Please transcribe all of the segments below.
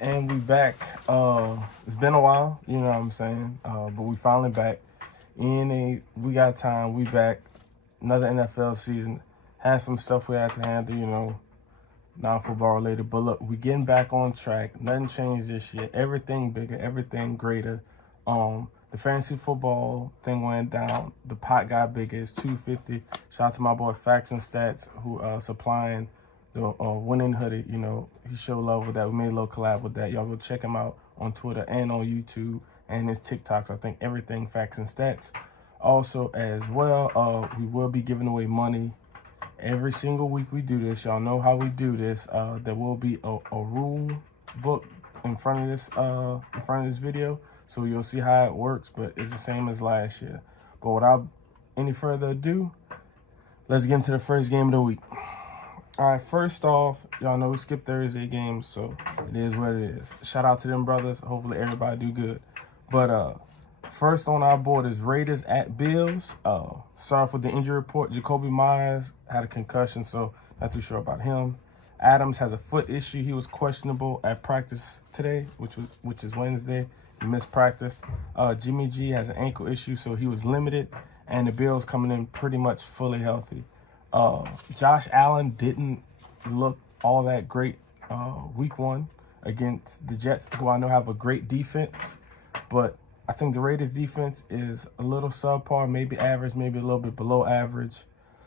And we back. It's been a while, you know what I'm saying? But we finally back. We got time. We back. Another NFL season. Had some stuff we had to handle, non-football related. But look, we getting back on track. Nothing changed this year. Everything bigger, everything greater. The fantasy football thing went down. The pot got bigger. It's 250. Shout out to my boy Facts and Stats who supplying the winning hoodie. He showed love with that. We made a little collab with that. Y'all go check him out on Twitter and on YouTube and his TikToks. I think everything Facts and Stats. Also, as well, we will be giving away money every single week we do this. Y'all know how we do this. There will be a rule book in front of this video, so you'll see how it works. But it's the same as last year. But without any further ado, let's get into the first game of the week. All right, first off, y'all know we skipped Thursday games, so it is what it is. Shout out to them brothers. Hopefully everybody do good. But first on our board is Raiders at Bills. Sorry for the injury report. Jacoby Myers had a concussion, so not too sure about him. Adams has a foot issue. He was questionable at practice today, which is Wednesday. He missed practice. Jimmy G has an ankle issue, so he was limited. And the Bills coming in pretty much fully healthy. Josh Allen didn't look all that great week one against the Jets, who I know have a great defense, but I think the Raiders defense is a little subpar, maybe average, maybe a little bit below average.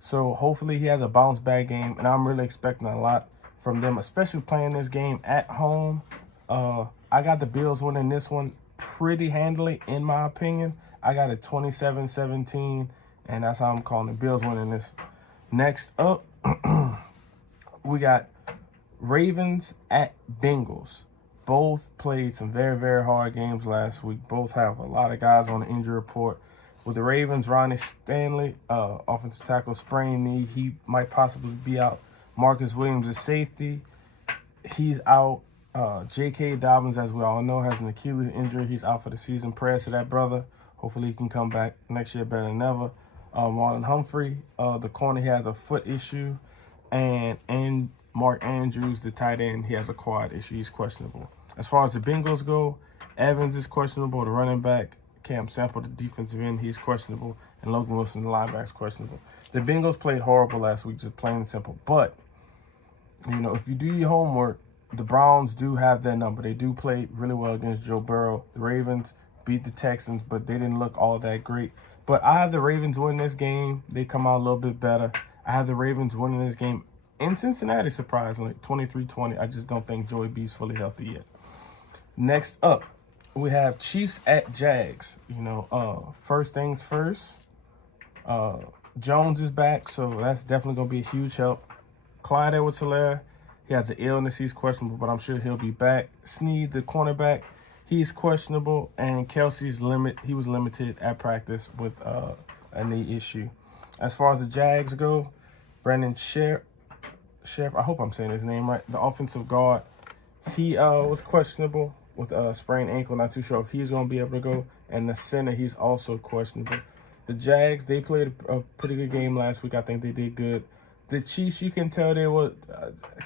So hopefully he has a bounce back game, and I'm really expecting a lot from them, especially playing this game at home. I got the Bills winning this one pretty handily, in my opinion. I got it 27-17, and that's how I'm calling the Bills winning this. Next up, we got Ravens at Bengals. Both played some very, very hard games last week. Both have a lot of guys on the injury report. With the Ravens, Ronnie Stanley, offensive tackle, sprained knee. He might possibly be out. Marcus Williams is safety. He's out. J.K. Dobbins, as we all know, has an Achilles injury. He's out for the season. Prayers to that brother. Hopefully he can come back next year better than ever. Marlon Humphrey, the corner, he has a foot issue. And Mark Andrews, the tight end, he has a quad issue. He's questionable. As far as the Bengals go, Evans is questionable. The running back, Cam Sample, the defensive end, he's questionable. And Logan Wilson, the linebacker, is questionable. The Bengals played horrible last week, just plain and simple. But, if you do your homework, the Browns do have their number. They do play really well against Joe Burrow. The Ravens beat the Texans, but they didn't look all that great. But I have the Ravens winning this game. They come out a little bit better. I have the Ravens winning this game in Cincinnati, surprisingly, 23-20. I just don't think Joey B's fully healthy yet. Next up, we have Chiefs at Jags. First things first. Jones is back, so that's definitely going to be a huge help. Clyde Edwards-Helaire, he has an illness. He's questionable, but I'm sure he'll be back. Snead, the cornerback, he's questionable. And Kelsey's he was limited at practice with a knee issue. As far as the Jags go, Brandon Sheriff, I hope I'm saying his name right, the offensive guard, he was questionable with a sprained ankle. Not too sure if he's going to be able to go. And the center, he's also questionable. The Jags, they played a pretty good game last week. I think they did good. The Chiefs, you can tell they were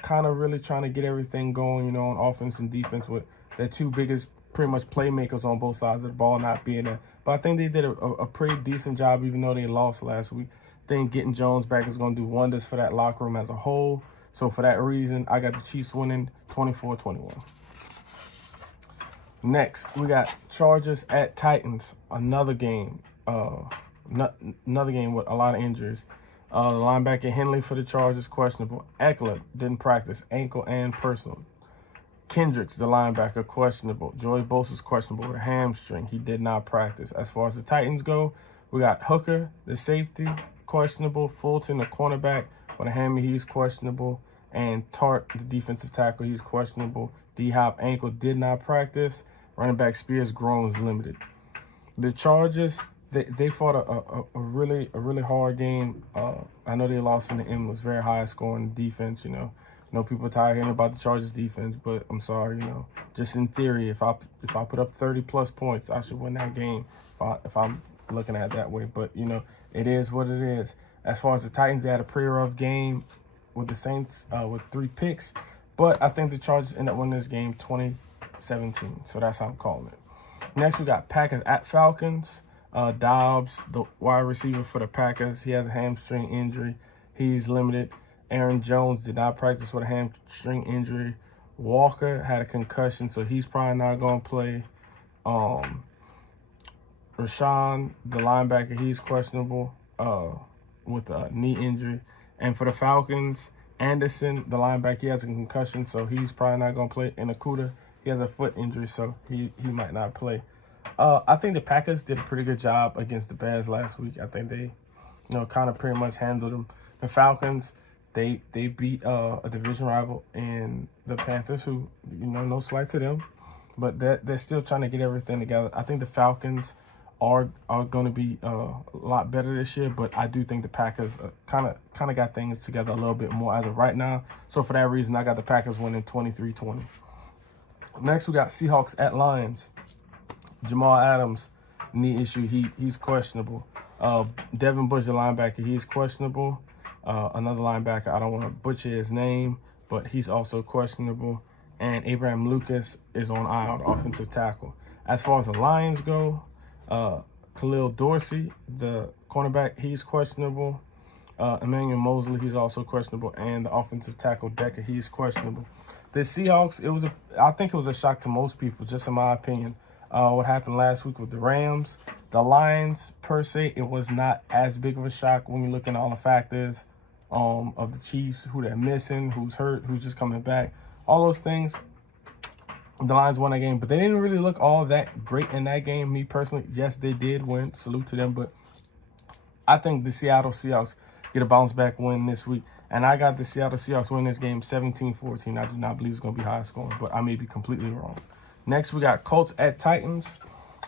kind of really trying to get everything going, on offense and defense, with their two biggest pretty much playmakers on both sides of the ball not being there. But I think they did a pretty decent job, even though they lost last week. I think getting Jones back is going to do wonders for that locker room as a whole. So for that reason, I got the Chiefs winning 24-21. Next, we got Chargers at Titans. Another game. Another game with a lot of injuries. The linebacker Henley for the Chargers, questionable. Eckler didn't practice, ankle and personal. Kendricks, the linebacker, questionable. Joey Bosa's questionable with a hamstring. He did not practice. As far as the Titans go, we got Hooker, the safety, questionable. Fulton, the cornerback, with a hammy, he's questionable. And Tart, the defensive tackle, he's questionable. D-Hop, ankle, did not practice. Running back Spears, groans, limited. The Chargers, they fought a really hard game. I know they lost in the end. It was very high scoring defense. I know people are tired of hearing about the Chargers defense, but I'm sorry. Just in theory, if I put up 30+ points, I should win that game. If I'm looking at it that way, but it is what it is. As far as the Titans, they had a pretty rough game with the Saints with 3 picks, but I think the Chargers end up winning this game 17. So that's how I'm calling it. Next, we got Packers at Falcons. Dobbs, the wide receiver for the Packers, he has a hamstring injury. He's limited. Aaron Jones did not practice with a hamstring injury. Walker had a concussion, so he's probably not going to play. Rashawn, the linebacker, he's questionable with a knee injury. And for the Falcons, Anderson, the linebacker, he has a concussion, so he's probably not going to play. And Okuda, he has a foot injury, so he might not play. I think the Packers did a pretty good job against the Bears last week. I think they, kind of pretty much handled them. The Falcons, they beat a division rival in the Panthers, who, no slight to them, but they're still trying to get everything together. I think the Falcons are going to be a lot better this year, but I do think the Packers kind of got things together a little bit more as of right now. So for that reason, I got the Packers winning 23-20. Next, we got Seahawks at Lions. Jamal Adams, knee issue, he's questionable. Devin Bush, the linebacker, he's questionable. Another linebacker, I don't want to butcher his name, but he's also questionable. And Abraham Lucas is on IR, the offensive tackle. As far as the Lions go, Khalil Dorsey, the cornerback, he's questionable. Emmanuel Mosley, he's also questionable. And the offensive tackle, Decker, he's questionable. The Seahawks, I think it was a shock to most people, just in my opinion, what happened last week with the Rams. The Lions, per se, it was not as big of a shock when you look at all the factors of the Chiefs, who they're missing, who's hurt, who's just coming back, all those things. The Lions won that game, but they didn't really look all that great in that game. Me personally, yes, they did win. Salute to them, but I think the Seattle Seahawks get a bounce back win this week. And I got the Seattle Seahawks win this game 17-14. I do not believe it's going to be high scoring, but I may be completely wrong. Next, we got Colts at Titans.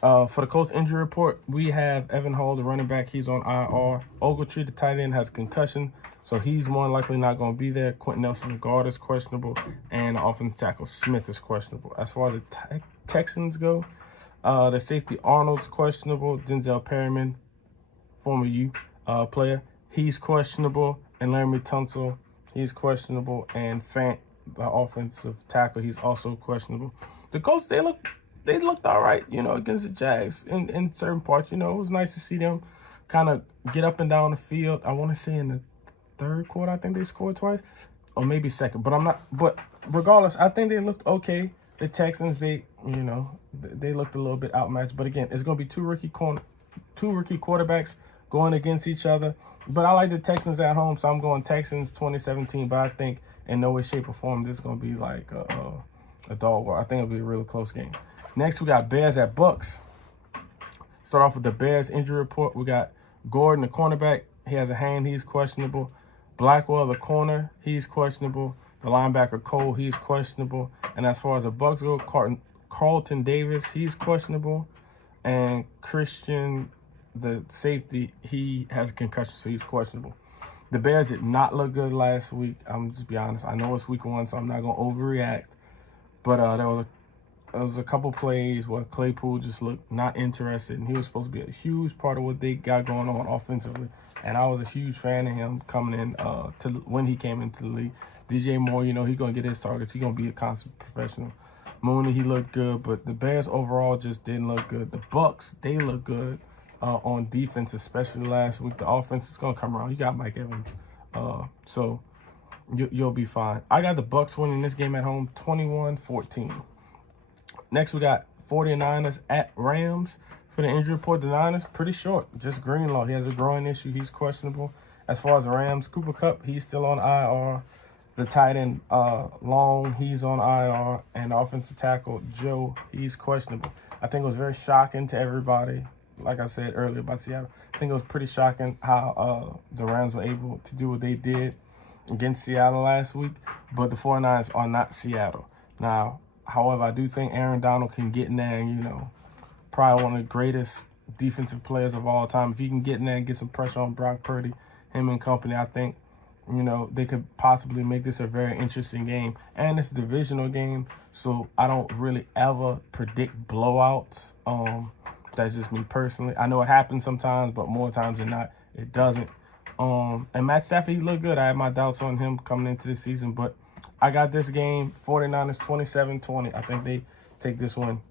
For the Colts injury report, we have Evan Hall, the running back. He's on IR. Ogletree, the tight end, has concussion, so he's more than likely not going to be there. Quentin Nelson, the guard, is questionable, and the offensive tackle Smith is questionable. As far as the Texans go, the safety Arnold's questionable. Denzel Perryman, former U player, he's questionable. And Laramie Tunsil, he's questionable. And Fant, the offensive tackle, he's also questionable. The Colts, they looked all right, against the Jags in certain parts. It was nice to see them kind of get up and down the field. I want to say in the third quarter, I think they scored twice, or maybe second. But regardless, I think they looked okay. The Texans, they looked a little bit outmatched. But again, it's going to be two rookie quarterbacks going against each other. But I like the Texans at home, so I'm going Texans 2017. But I think in no way, shape, or form this is going to be like a dog war. I think it'll be a really close game. Next, we got Bears at Bucs. Start off with the Bears injury report. We got Gordon, the cornerback. He has a hand. He's questionable. Blackwell, the corner. He's questionable. The linebacker, Cole, he's questionable. And as far as the Bucs go, Carlton Davis, he's questionable. And Christian, the safety, he has a concussion, so he's questionable. The Bears did not look good last week. I'm just be honest. I know it's week 1, so I'm not going to overreact. But there was a couple plays where Claypool just looked not interested, and he was supposed to be a huge part of what they got going on offensively. And I was a huge fan of him coming in when he came into the league. DJ Moore, he's going to get his targets. He's going to be a constant professional. Mooney, he looked good, but the Bears overall just didn't look good. The Bucs, they look good on defense, especially last week. The offense is going to come around. You got Mike Evans. So you'll be fine. I got the Bucs winning this game at home 21-14. Next, we got 49ers at Rams. For the injury report, the Niners, pretty short. Just Greenlaw. He has a groin issue. He's questionable. As far as the Rams, Cooper Kupp, he's still on IR. The tight end, Long, he's on IR. And the offensive tackle, Joe, he's questionable. I think it was very shocking to everybody, like I said earlier about Seattle. I think it was pretty shocking how the Rams were able to do what they did against Seattle last week. But the 49ers are not Seattle. Now, however, I do think Aaron Donald can get in there and, probably one of the greatest defensive players of all time. If he can get in there and get some pressure on Brock Purdy, him and company, I think, they could possibly make this a very interesting game. And it's a divisional game, so I don't really ever predict blowouts. That's just me personally. I know it happens sometimes, but more times than not, it doesn't. And Matt Stafford, he looked good. I had my doubts on him coming into the season, but I got this game, 49ers 27-20. I think they take this one.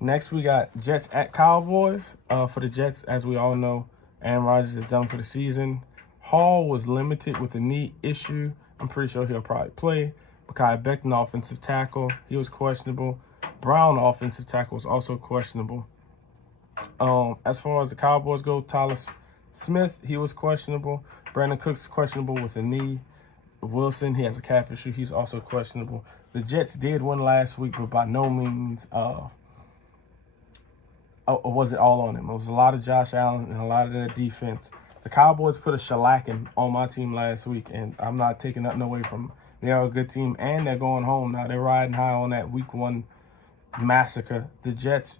Next, we got Jets at Cowboys. For the Jets, as we all know, Aaron Rodgers is done for the season. Hall was limited with a knee issue. I'm pretty sure he'll probably play. Mekhi Becton, offensive tackle, he was questionable. Brown, offensive tackle, was also questionable. As far as the Cowboys go, Tyler Smith, he was questionable. Brandon Cooks questionable with a knee. Wilson, he has a calf issue. He's also questionable. The Jets did win last week, but by no means was it all on them. It was a lot of Josh Allen and a lot of their defense. The Cowboys put a shellacking on my team last week, and I'm not taking nothing away from them. They are a good team, and they're going home now. They're riding high on that week 1 massacre. The Jets,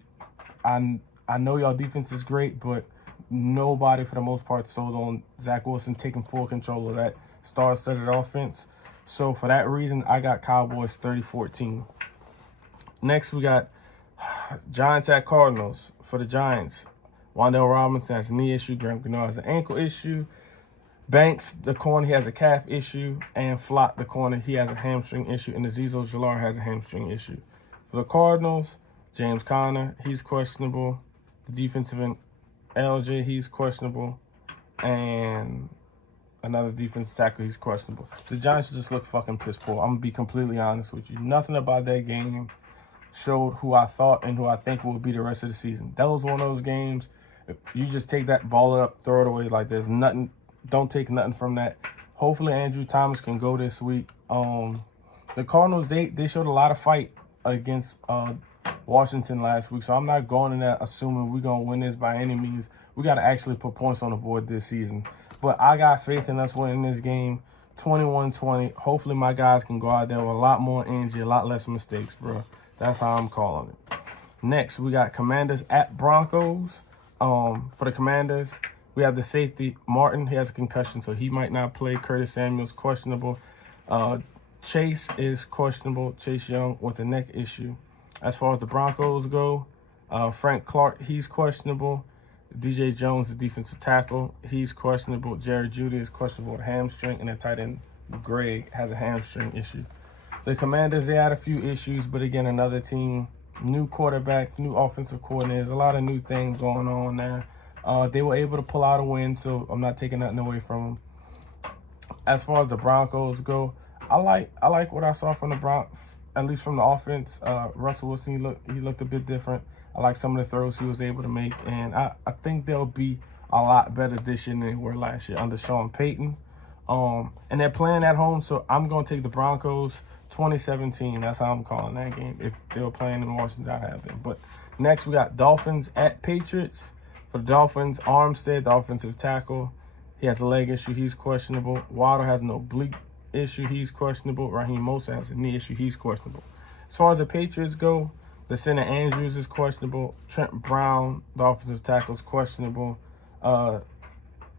I know y'all defense is great, but nobody for the most part sold on Zach Wilson taking full control of that star-studded offense. So for that reason, I got Cowboys 30-14. Next, we got Giants at Cardinals. For the Giants, Wan'Dale Robinson has a knee issue. Graham Gano has an ankle issue. Banks, the corner, he has a calf issue. And Flott, the corner, he has a hamstring issue. And Azeez Ojulari has a hamstring issue. For the Cardinals, James Conner, he's questionable. The defensive end, LJ, he's questionable. And another defensive tackle, he's questionable. The Giants just look fucking piss poor. I'm going to be completely honest with you. Nothing about that game showed who I thought and who I think will be the rest of the season. That was one of those games, if you just take that ball up, throw it away, like there's nothing, don't take nothing from that. Hopefully Andrew Thomas can go this week. The Cardinals, they showed a lot of fight against Washington last week, so I'm not going in there assuming we're going to win this by any means. We got to actually put points on the board this season. But I got faith in us winning this game 21-20. Hopefully my guys can go out there with a lot more energy, a lot less mistakes, bro. That's how I'm calling it. Next, we got Commanders at Broncos. For the Commanders, we have the safety, Martin. He has a concussion, so he might not play. Curtis Samuel's questionable. Chase is questionable. Chase Young with a neck issue. As far as the Broncos go, Frank Clark, he's questionable. DJ Jones, the defensive tackle, he's questionable. Jerry Jeudy is questionable with a hamstring. And the tight end, Greg, has a hamstring issue. The Commanders, they had a few issues, but again, another team, new quarterback, new offensive coordinators, a lot of new things going on there. They were able to pull out a win, so I'm not taking nothing away from them. As far as the Broncos go, I like what I saw from the Broncos, at least from the offense. Russell Wilson, he looked a bit different. I like some of the throws he was able to make, and I think they'll be a lot better this year than they were last year under Sean Payton. And they're playing at home, so I'm going to take the Broncos 2017. That's how I'm calling that game. If they were playing in Washington, I'd have them. But next, we got Dolphins at Patriots. For the Dolphins, Armstead, the offensive tackle, he has a leg issue. He's questionable. Waddle has an oblique issue. He's questionable. Raheem Mostert has a knee issue. He's questionable. As far as the Patriots go, the center Andrews is questionable. Trent Brown, the offensive tackle, is questionable. The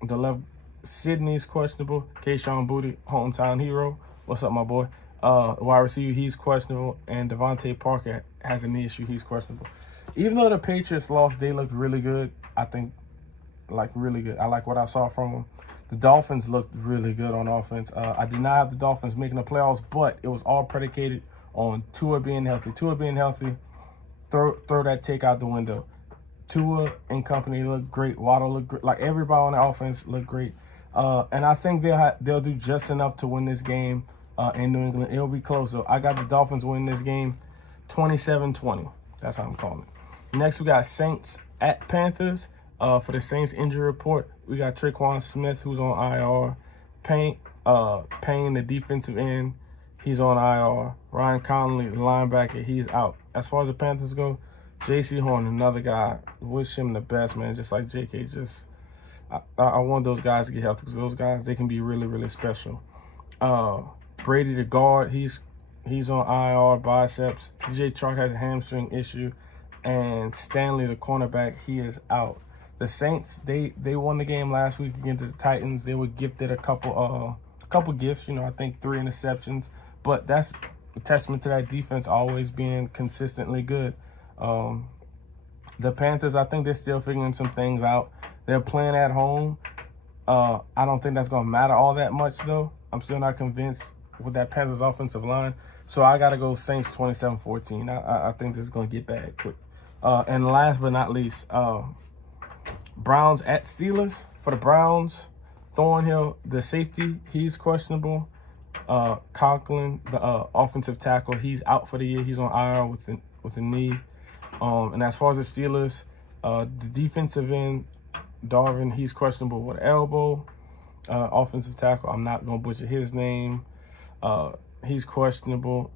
left Sydney is questionable. Kayshon Boutte, hometown hero. What's up, my boy? Wide receiver, he's questionable. And Devontae Parker has a knee issue. He's questionable. Even though the Patriots lost, they looked really good. I think, really good. I like what I saw from them. The Dolphins looked really good on offense. I did not have the Dolphins making the playoffs, but it was all predicated on Tua being healthy. Tua being healthy, throw that take out the window. Tua and company looked great. Waddle looked great. Like, everybody on the offense looked great. And I think they'll do just enough to win this game in New England. It'll be close, though. I got the Dolphins winning this game 27-20. That's how I'm calling it. Next, we got Saints at Panthers. For the Saints injury report, we got Tre'Quan Smith, who's on IR. Payne, the defensive end, he's on IR. Ryan Connolly, the linebacker, he's out. As far as the Panthers go, J.C. Horn, another guy. Wish him the best, man. Just like J.K. I want those guys to get healthy, because those guys, they can be really, really special. Brady, the guard, he's on IR, biceps. DJ Chark has a hamstring issue. And Stanley, the cornerback, he is out. The Saints, they won the game last week against the Titans. They were gifted a couple gifts, I think 3 interceptions. But that's a testament to that defense always being consistently good. The Panthers, I think they're still figuring some things out. They're playing at home. I don't think that's going to matter all that much, though. I'm still not convinced with that Panthers offensive line. So I got to go Saints 27-14. I think this is going to get bad quick. And last but not least, Browns at Steelers. For the Browns, Thornhill, the safety, he's questionable. Conklin, the offensive tackle, he's out for the year. He's on IR with a knee. And as far as the Steelers, the defensive end, Darvin, he's questionable with elbow. Offensive tackle, I'm not going to butcher his name. He's questionable.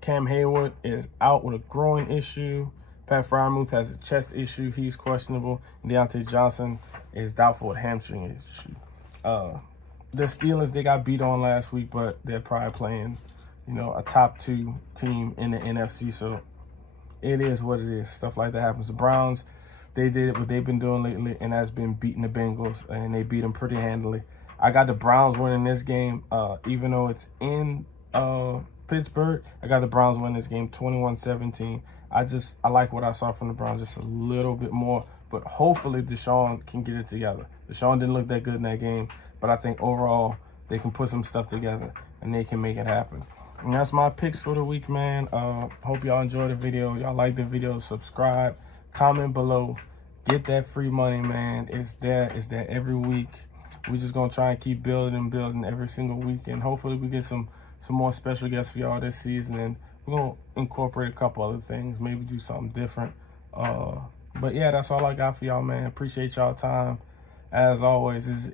Cam Hayward is out with a groin issue. Pat Frymuth has a chest issue. He's questionable. And Deontay Johnson is doubtful with hamstring issue. The Steelers, they got beat on last week, but they're probably playing, a top 2 team in the NFC. So it is what it is. Stuff like that happens. The Browns, they did what they've been doing lately, and that's been beating the Bengals, and they beat them pretty handily. I got the Browns winning this game, even though it's in Pittsburgh. I got the Browns winning this game 21-17. I like what I saw from the Browns just a little bit more, but hopefully Deshaun can get it together. Deshaun didn't look that good in that game, but I think overall they can put some stuff together and they can make it happen. And that's my picks for the week, man. Hope y'all enjoyed the video. Y'all like the video, subscribe, comment below. Get that free money, man. It's there every week. We're just going to try and keep building every single week. And hopefully we get some more special guests for y'all this season. And we're going to incorporate a couple other things. Maybe do something different. But, yeah, that's all I got for y'all, man. Appreciate y'all time. As always,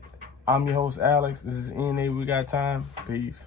I'm your host, Alex. This is NA We Got Time. Peace.